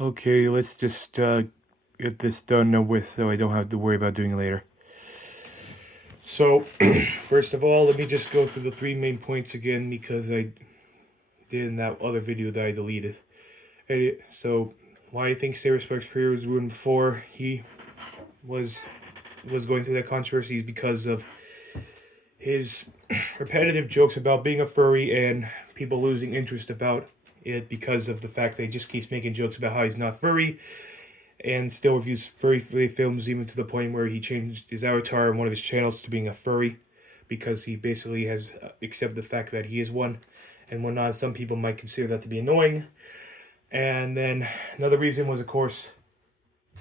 Okay, let's just get this done with so I don't have to worry about doing it later. So, first of all, let me just go through the three main points again because I did in that other video that I deleted. So, why I think Saberspark's career was ruined before he was going through that controversy is because of his repetitive jokes about being a furry and people losing interest about it because of the fact that he just keeps making jokes about how he's not furry and still reviews furry films, even to the point where he changed his avatar on one of his channels to being a furry because he basically has accepted the fact that he is one and whatnot. Some people might consider that to be annoying. And then another reason was, of course,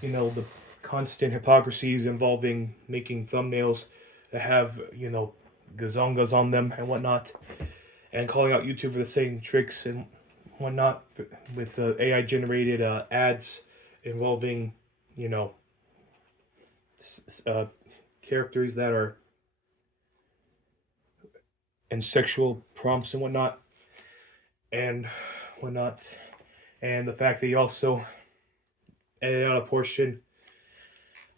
the constant hypocrisies involving making thumbnails that have, gazongas on them and whatnot, and calling out YouTube for the same tricks and whatnot with AI generated ads involving, characters that are and sexual prompts and whatnot, and whatnot, and the fact that he also edited out a portion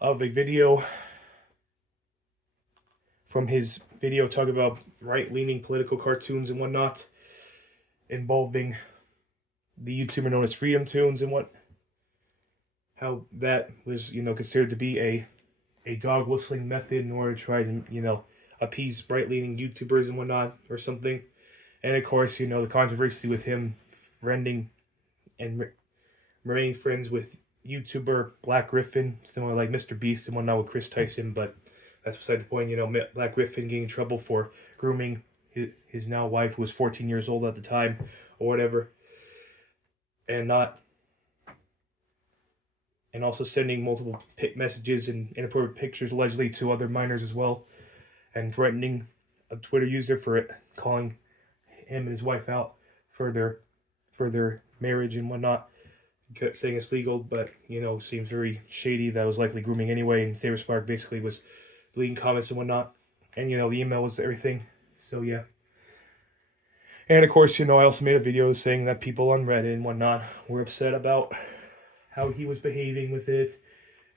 of a video from his video talking about right-leaning political cartoons and whatnot, involving the YouTuber known as Freedom Tunes and how that was considered to be a dog whistling method in order to try to appease right-leaning YouTubers and whatnot or something. And of course, the controversy with him friending and remaining friends with YouTuber Black Griffin, similar like Mr. Beast and whatnot with Chris Tyson, but that's beside the point. Black Griffin getting in trouble for grooming his now wife, who was 14 years old at the time, or whatever, and also sending multiple messages and inappropriate pictures allegedly to other minors as well, and threatening a Twitter user for it, calling him and his wife out for their marriage and whatnot, saying it's legal, but seems very shady. That was likely grooming anyway, and Saberspark basically was deleting comments and whatnot, and the email was everything. So yeah. And of course, I also made a video saying that people on Reddit and whatnot were upset about how he was behaving with it,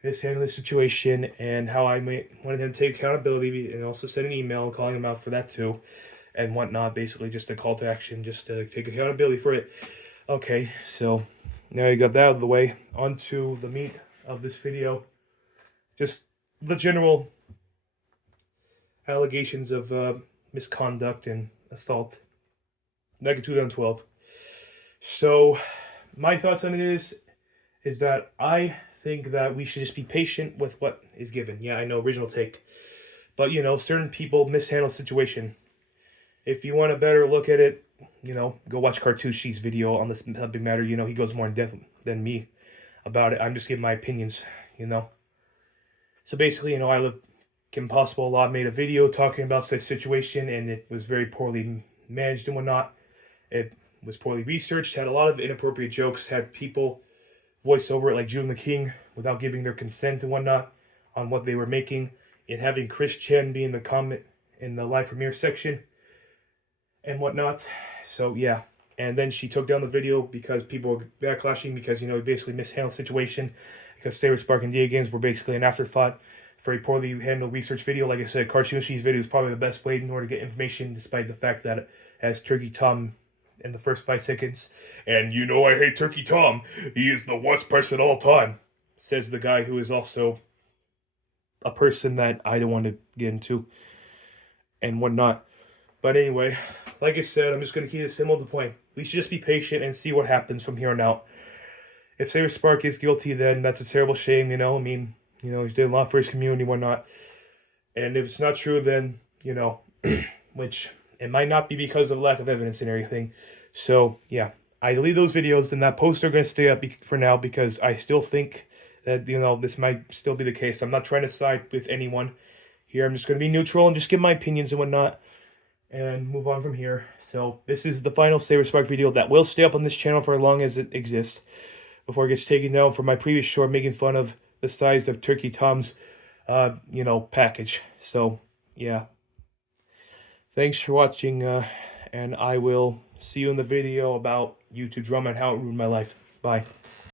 mishandling the situation, and how I wanted him to take accountability, and also sent an email calling him out for that too, and whatnot. Basically, just a call to action, just to take accountability for it. Okay, so now you got that out of the way. On to the meat of this video. Just the general allegations of misconduct and assault. Back in 2012. So, my thoughts on it is that I think that we should just be patient with what is given. Yeah, I know, original take. But, certain people mishandle the situation. If you want a better look at it, go watch Cartouche's video on this subject matter. He goes more in depth than me about it. I'm just giving my opinions, So basically, I live Kim Possible Law made a video talking about such situation, and it was very poorly managed and whatnot. It was poorly researched, had a lot of inappropriate jokes, had people voice over it like June the King without giving their consent and whatnot on what they were making, and having Chris Chen be in the comment in the live premiere section and whatnot. So yeah. And then she took down the video because people were backlashing because, he basically mishandled the situation because Saberspark and DA games were basically an afterthought for a poorly handled research video. Like I said, Cartouche's video is probably the best way in order to get information, despite the fact that it has Turkey Tom in the first 5 seconds. And I hate Turkey Tom. He is the worst person of all time, says the guy who is also a person that I don't want to get into and whatnot. But anyway, like I said, I'm just going to keep it simple to the point. We should just be patient and see what happens from here on out. If Saberspark is guilty, then that's a terrible shame, he's doing a lot for his community and whatnot. And if it's not true, then, which it might not be because of lack of evidence and everything. So, yeah, I delete those videos, and that posts are going to stay up for now because I still think that, this might still be the case. I'm not trying to side with anyone here. I'm just going to be neutral and just give my opinions and whatnot and move on from here. So, this is the final Saberspark video that will stay up on this channel for as long as it exists before it gets taken down for my previous short making fun of the size of Turkey Tom's, package. So, yeah. Thanks for watching, and I will see you in the video about YouTube drama and how it ruined my life. Bye.